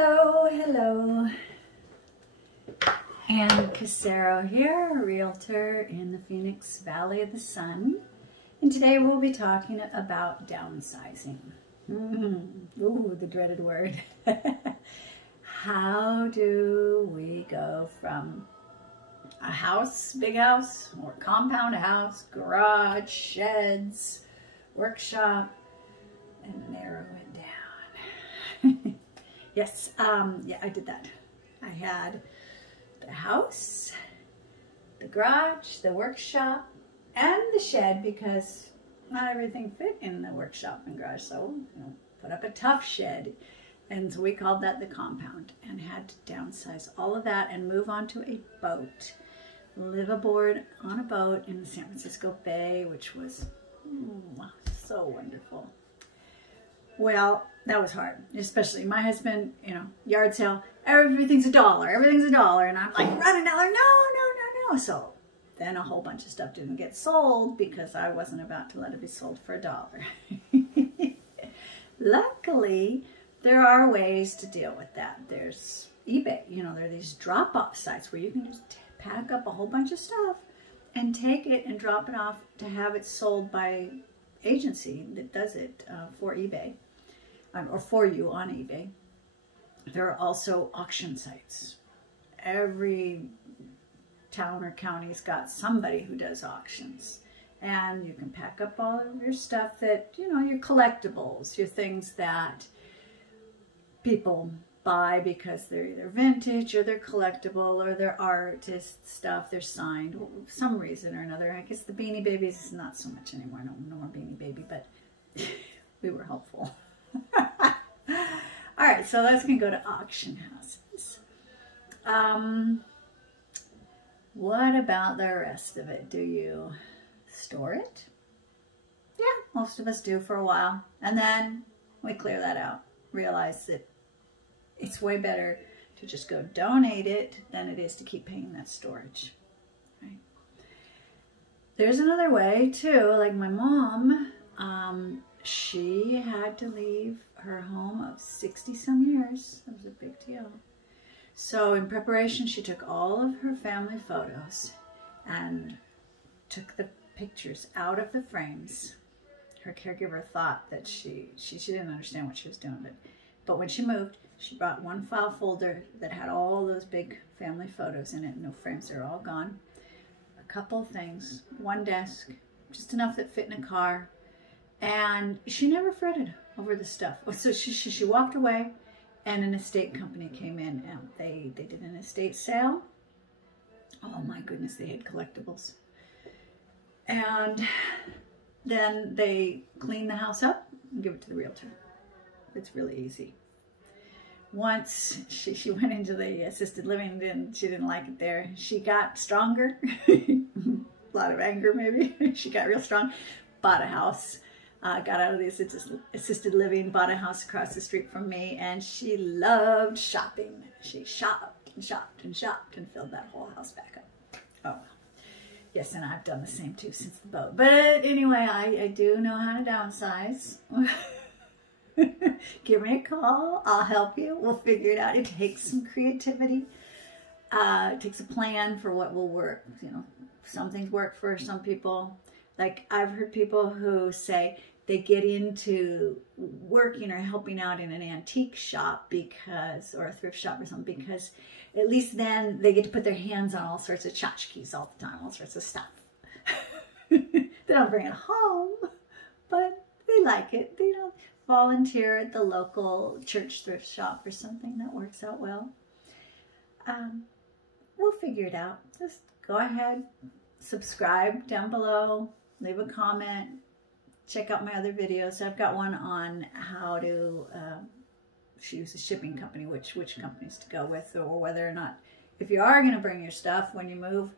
Hello. And Cassero here, a realtor in the Phoenix Valley of the Sun. And today we'll be talking about downsizing. Ooh, the dreaded word. How do we go from a house, big house, or compound house, garage, sheds, workshop, and narrow it down? Yes, yeah, I did that. I had the house, the garage, the workshop, and the shed because not everything fit in the workshop and garage. So, put up a tough shed. And so we called that the compound and had to downsize all of that and move on to a boat. Live aboard on a boat in the San Francisco Bay, which was so wonderful. Well, that was hard, especially my husband, yard sale, everything's $1, everything's $1. And I'm like running down there, no. So then a whole bunch of stuff didn't get sold because I wasn't about to let it be sold for $1. Luckily, there are ways to deal with that. There's eBay, there are these drop-off sites where you can just pack up a whole bunch of stuff and take it and drop it off to have it sold by agency that does it for eBay. Or for you on eBay. There are also auction sites. Every town or county's got somebody who does auctions. And you can pack up all of your stuff that, your collectibles, your things that people buy because they're either vintage or they're collectible or they're artist stuff, they're signed for some reason or another. I guess the Beanie Babies is not so much anymore. No more Beanie Baby, but we were helpful. All right, so that's going to go to auction houses. What about the rest of it? Do you store it? Yeah, most of us do for a while. And then we clear that out. Realize that it's way better to just go donate it than it is to keep paying that storage. Right? There's another way too, like my mom, she had to leave her home of 60-some years. That was a big deal. So in preparation, she took all of her family photos and took the pictures out of the frames. Her caregiver thought that she didn't understand what she was doing, but when she moved, she brought one file folder that had all those big family photos in it. No frames, they're all gone. A couple things, one desk, just enough that fit in a car. And she never fretted over the stuff. So she walked away, and an estate company came in, and they did an estate sale. Oh my goodness, they had collectibles. And then they cleaned the house up and give it to the realtor. It's really easy. Once she went into the assisted living, and she didn't like it there. She got stronger. A lot of anger maybe. She got real strong. Bought a house. Got out of the assisted living, bought a house across the street from me, and she loved shopping. She shopped and shopped and shopped and filled that whole house back up. Oh, well. Yes, and I've done the same too since the boat. But anyway, I do know how to downsize. Give me a call. I'll help you. We'll figure it out. It takes some creativity. It takes a plan for what will work. Some things work for some people. Like I've heard people who say they get into working or helping out in an antique shop or a thrift shop or something because at least then they get to put their hands on all sorts of tchotchkes all the time, all sorts of stuff. They don't bring it home, but they like it. They don't volunteer at the local church thrift shop or something. That works out well. We'll figure it out. Just go ahead, subscribe down below. Leave a comment, check out my other videos. I've got one on how to choose a shipping company, which companies to go with, or whether or not, if you are going to bring your stuff when you move,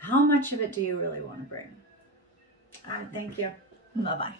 how much of it do you really want to bring? All right, thank you. Bye-bye.